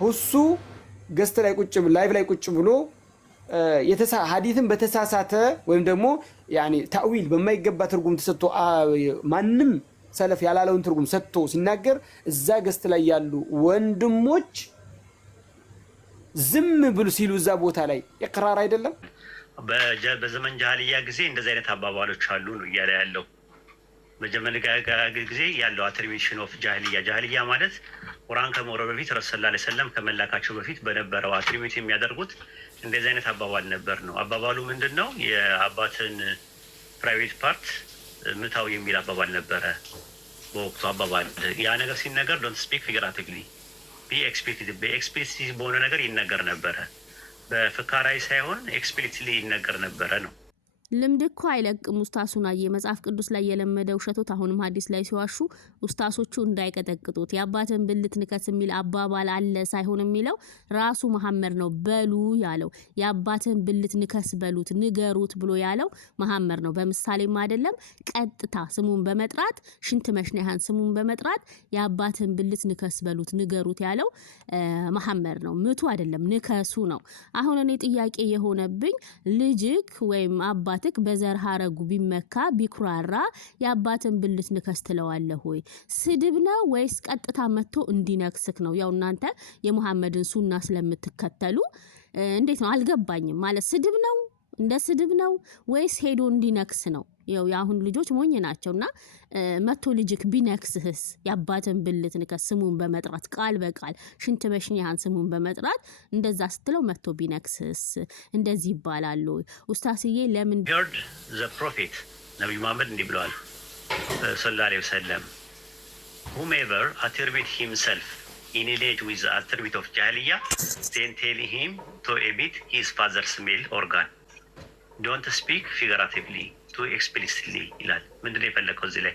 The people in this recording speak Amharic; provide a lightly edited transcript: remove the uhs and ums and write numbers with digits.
ሁሱ ገስት ላይ ቁጭ ላይቭ ላይ ቁጭ ብሎ ሐዲስን በተሳሳተ ወይም ደግሞ ያኒ ታዊል በማይገባ ትርጉም ተሰጥቶ ማንም ሰለፍ ያላለውን ትርጉም ሰጥቶ ሲናገር እዛ ገስት ላይ ያሉ ወንድሞች ዝም ብሉ ሲሉ እዛ ቦታ ላይ ኢቅራር አይደለም። በዘመን ጃህልያ ጊዜ እንደዚህ አይነት አባባሎች አሉ ነው እያለ ያለው። በጀመልጋ ጊዜ ያለው አትሪቢሽን ኦፍ ጃህልያ ማለት ቁርአን ከመውረዱ በፊት ረሱል ሰለላሁ ዐለይሂ ወሰለም ከመላካቸው በፊት በነበረው አትሪቢዩት የሚያደርጉት እንደዚህ አይነት አባባል ነበር ነው። አባባሉ ምንድነው? የአባትን ፕራይቬት ፓርት ምታው የሚል አባባል ነበረ በወቅቱ አባባል። ያ ነገር ሲነገር ዶንት ስፒክ ፊግራቲቭሊ ቢ ኤክስፕሊሲት በሆነ ነገር ይነገር ነበረ። በፍካራዊ ሳይሆን ኤክስፕሊሲትሊ ይነገር ነበረ ነው። ልምድ እኮ አይለቅም። ኡስታሱናዬ መጽሐፍ ቅዱስ ላይ የለመደ ውሸቶት አሁንም ሐዲስ ላይ ሲዋሹ ኡስታሶቹ እንዳይቀጠቅጡት የአባትን ብልት ንከስ የሚል አባባል አለ ሳይሆን የሚለው ራሱ መሐመድ ነው በሉ ያለው። የአባትን ብልት ንከስ በሉት ንገሩት ብሎ ያለው መሐመድ ነው። በምሳሌም አይደለም ቀጥታ ስሙን በመጥራት ሽንት መሽነያን ስሙን በመጥራት የአባትን ብልት ንከስ በሉት ንገሩት ያለው መሐመድ ነው። ምቱ አይደለም ንከሱ ነው። አሁን እኔ ጥያቄ የሆነብኝ ልጅክ ወይም አባ በዘር ሐረጉ ቢመካ ቢኩራራ የአባትን ብልት ንከስ ትለዋለህ ወይ? ስድብ ነው ወይስ ቀጥታ መጥቶ እንዲነክስክ ነው? ያው እናንተ የሙሐመድን ሱና ስለምትከተሉ እንዴት ነው አልገባኝም። ማለት ስድብ ነው እንደ ስድብ ነው ወይስ ሄዶ እንዲነክስ ነው? ያው ያሁን ልጆች ሞኝ ናቸውና መጥቶ ልጅክ ቢነክስህስ የአባትን ብልት ንከስ ስሙን በመጥራት ቃል በቃል ሽንት በሽኛን ስሙን በመጥራት እንደዛ ስትለው መጥቶ ቢነክስህስ እንደዚህ ይባላል ወይ? ኡስታስዬ ለምን ሄርድ ዘ ፕሮፌት ነብዩ መሐመድ እንዲህ ብለዋል ሰለላሁ ዐለይሂ ወሰለም whomever attribute himself in a age with the attribute of jahiliya then tell him to emit his father's male organ don't speak figuratively too explicitly ይላል። ምንድነው የፈለከው እዚህ ላይ?